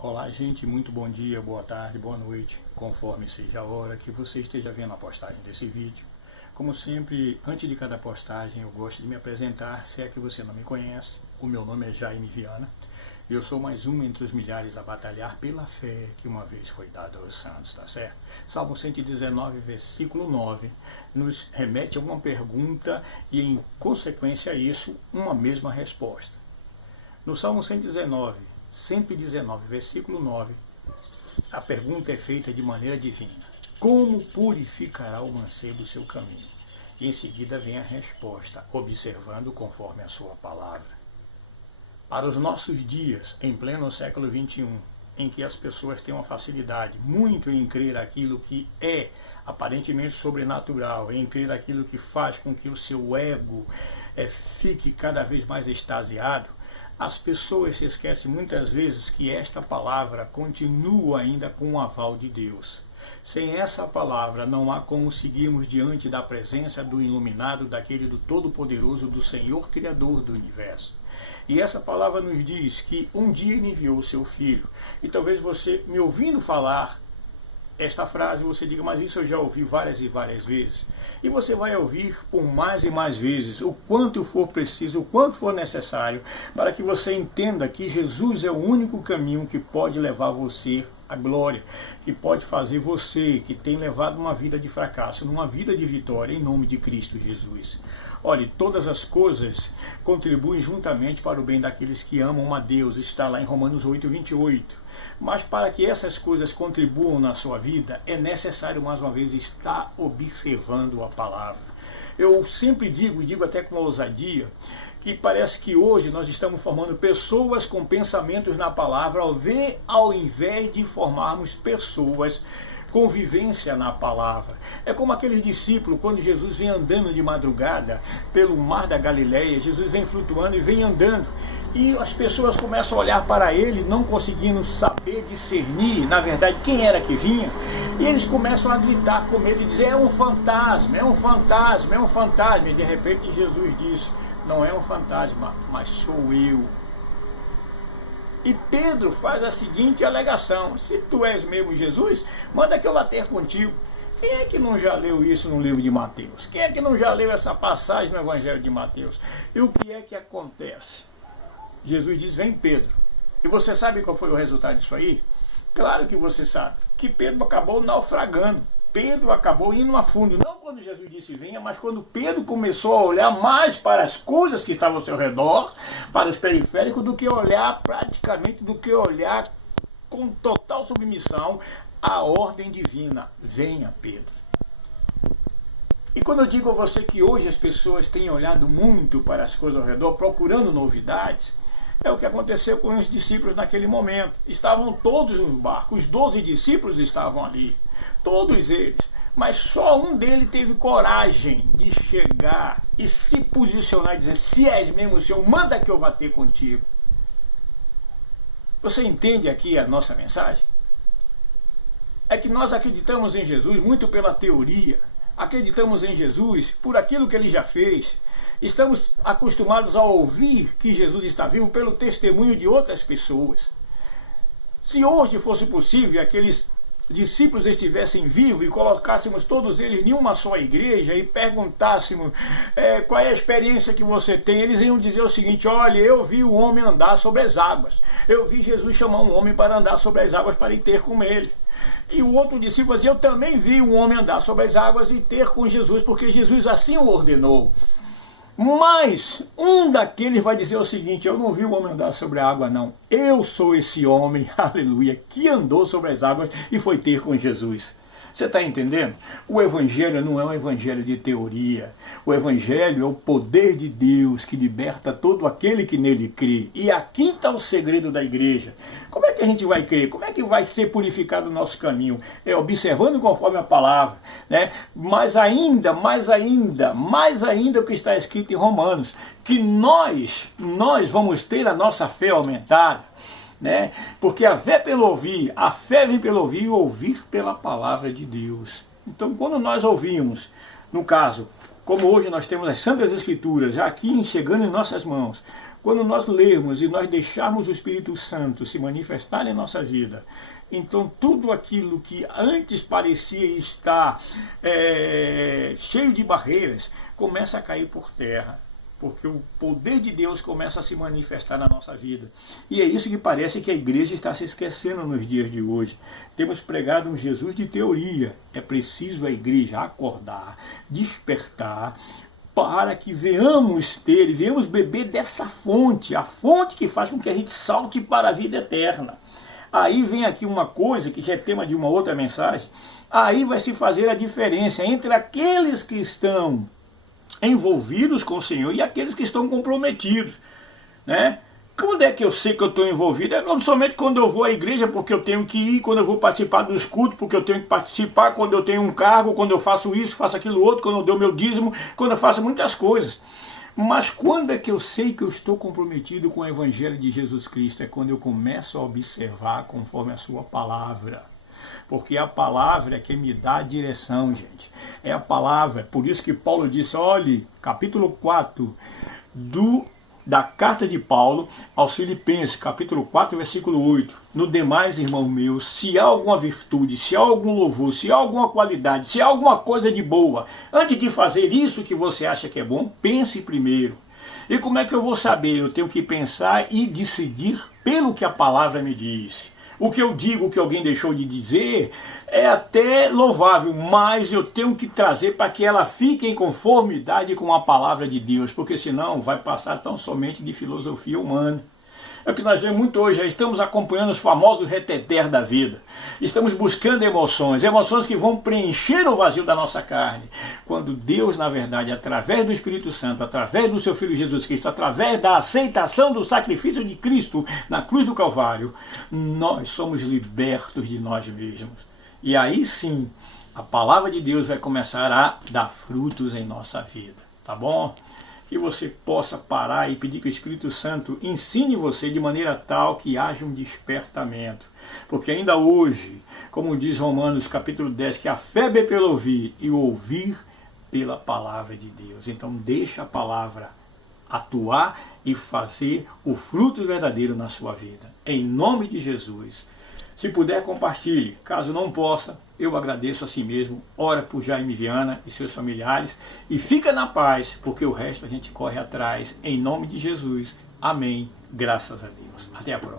Olá, gente, muito bom dia, boa tarde, boa noite, conforme seja a hora que você esteja vendo a postagem desse vídeo. Como sempre, antes de cada postagem, eu gosto de me apresentar, se é que você não me conhece. O meu nome é Jaime Viana e eu sou mais um entre os milhares a batalhar pela fé que uma vez foi dada aos santos, tá certo? Salmo 119, versículo 9, nos remete a uma pergunta e, em consequência a isso, uma mesma resposta. No Salmo 119, versículo 9, a pergunta é feita de maneira divina: como purificará o mancebo o seu caminho? E em seguida vem a resposta, observando conforme a sua palavra. Para os nossos dias, em pleno século XXI, em que as pessoas têm uma facilidade muito em crer aquilo que é aparentemente sobrenatural, em crer aquilo que faz com que o seu ego fique cada vez mais extasiado, as pessoas se esquecem muitas vezes que esta palavra continua ainda com o aval de Deus. Sem essa palavra não há como seguirmos diante da presença do iluminado, daquele do Todo-Poderoso, do Senhor Criador do Universo. E essa palavra nos diz que um dia ele enviou o seu Filho. E talvez você, me ouvindo falar esta frase, você diga: mas isso eu já ouvi várias e várias vezes. E você vai ouvir por mais e mais vezes, o quanto for preciso, o quanto for necessário, para que você entenda que Jesus é o único caminho que pode levar você à glória, que pode fazer você, que tem levado uma vida de fracasso, numa vida de vitória, em nome de Cristo Jesus. Olhe, todas as coisas contribuem juntamente para o bem daqueles que amam a Deus, está lá em Romanos 8, 28. Mas para que essas coisas contribuam na sua vida, é necessário mais uma vez estar observando a palavra. Eu sempre digo, e digo até com ousadia, que parece que hoje nós estamos formando pessoas com pensamentos na palavra, ao invés de formarmos pessoas com vivência na palavra. É como aquele discípulo, quando Jesus vem andando de madrugada pelo mar da Galileia, Jesus vem flutuando e vem andando. E as pessoas começam a olhar para ele, não conseguindo saber discernir, na verdade, quem era que vinha. E eles começam a gritar com medo e dizer: é um fantasma, é um fantasma, é um fantasma. E de repente Jesus diz: não é um fantasma, mas sou eu. E Pedro faz a seguinte alegação: se tu és mesmo Jesus, manda que eu vá ter contigo. Quem é que não já leu isso no livro de Mateus? Quem é que não já leu essa passagem no Evangelho de Mateus? E o que é que acontece? Jesus diz: vem Pedro. E você sabe qual foi o resultado disso aí? Claro que você sabe, que Pedro acabou naufragando. Pedro acabou indo a fundo, não quando Jesus disse venha, mas quando Pedro começou a olhar mais para as coisas que estavam ao seu redor, para os periféricos, do que olhar com total submissão à ordem divina: venha Pedro. E quando eu digo a você que hoje as pessoas têm olhado muito para as coisas ao redor, procurando novidades, é o que aconteceu com os discípulos naquele momento. Estavam todos no barco, os 12 discípulos estavam ali, todos eles, mas só um deles teve coragem de chegar e se posicionar e dizer: se és mesmo o Senhor, manda que eu vá ter contigo. Você entende aqui a nossa mensagem? É que nós acreditamos em Jesus muito pela teoria, acreditamos em Jesus por aquilo que ele já fez. Estamos acostumados a ouvir que Jesus está vivo pelo testemunho de outras pessoas. Se hoje fosse possível aqueles discípulos estivessem vivos e colocássemos todos eles em uma só igreja e perguntássemos qual é a experiência que você tem, eles iam dizer o seguinte: olha, eu vi o homem andar sobre as águas, eu vi Jesus chamar um homem para andar sobre as águas para ir ter com ele. E o outro discípulo dizia: eu também vi um homem andar sobre as águas e ter com Jesus, porque Jesus assim o ordenou. Mas um daqueles vai dizer o seguinte: eu não vi o homem andar sobre a água, não. Eu sou esse homem, aleluia, que andou sobre as águas e foi ter com Jesus. Você está entendendo? O Evangelho não é um evangelho de teoria. O Evangelho é o poder de Deus que liberta todo aquele que nele crê. E aqui está o segredo da igreja. Como é que a gente vai crer? Como é que vai ser purificado o nosso caminho? É observando conforme a palavra, né? Mais ainda o que está escrito em Romanos, que nós vamos ter a nossa fé aumentada, né? Porque a fé vem pelo ouvir e ouvir pela palavra de Deus. Então, quando nós ouvimos, no caso, como hoje nós temos as Santas Escrituras já aqui chegando em nossas mãos, Quando nós lermos e nós deixarmos o Espírito Santo se manifestar em nossa vida, então tudo aquilo que antes parecia estar cheio de barreiras, começa a cair por terra. Porque o poder de Deus começa a se manifestar na nossa vida. E é isso que parece que a igreja está se esquecendo nos dias de hoje. Temos pregado um Jesus de teoria. É preciso a igreja acordar, despertar, para que venhamos beber dessa fonte, a fonte que faz com que a gente salte para a vida eterna. Aí vem aqui uma coisa que já é tema de uma outra mensagem. Aí vai se fazer a diferença entre aqueles que estão envolvidos com o Senhor e aqueles que estão comprometidos, né? Quando é que eu sei que eu estou envolvido? É somente quando eu vou à igreja porque eu tenho que ir, quando eu vou participar dos cultos porque eu tenho que participar, quando eu tenho um cargo, quando eu faço isso, faço aquilo outro, quando eu dou meu dízimo, quando eu faço muitas coisas. Mas quando é que eu sei que eu estou comprometido com o Evangelho de Jesus Cristo? É quando eu começo a observar conforme a sua palavra. Porque a palavra é que me dá a direção, gente. É a palavra, por isso que Paulo disse, olhe, capítulo 4 da carta de Paulo aos Filipenses, capítulo 4, versículo 8. No demais, irmão meu, se há alguma virtude, se há algum louvor, se há alguma qualidade, se há alguma coisa de boa, antes de fazer isso que você acha que é bom, pense primeiro. E como é que eu vou saber? Eu tenho que pensar e decidir pelo que a palavra me diz. O que eu digo, o que alguém deixou de dizer, é até louvável, mas eu tenho que trazer para que ela fique em conformidade com a palavra de Deus, porque senão vai passar tão somente de filosofia humana. É o que nós vemos muito hoje, já estamos acompanhando os famosos reteter da vida. Estamos buscando emoções que vão preencher o vazio da nossa carne. Quando Deus, na verdade, através do Espírito Santo, através do seu Filho Jesus Cristo, através da aceitação do sacrifício de Cristo na cruz do Calvário, nós somos libertos de nós mesmos. E aí sim, a palavra de Deus vai começar a dar frutos em nossa vida, tá bom? Que você possa parar e pedir que o Espírito Santo ensine você de maneira tal que haja um despertamento. Porque ainda hoje, como diz Romanos capítulo 10, que a fé é pelo ouvir e o ouvir pela palavra de Deus. Então deixa a palavra atuar e fazer o fruto verdadeiro na sua vida. Em nome de Jesus. Se puder, compartilhe. Caso não possa, eu agradeço a si mesmo. Ora por Jaime Viana e seus familiares. E fica na paz, porque o resto a gente corre atrás. Em nome de Jesus. Amém. Graças a Deus. Até a próxima.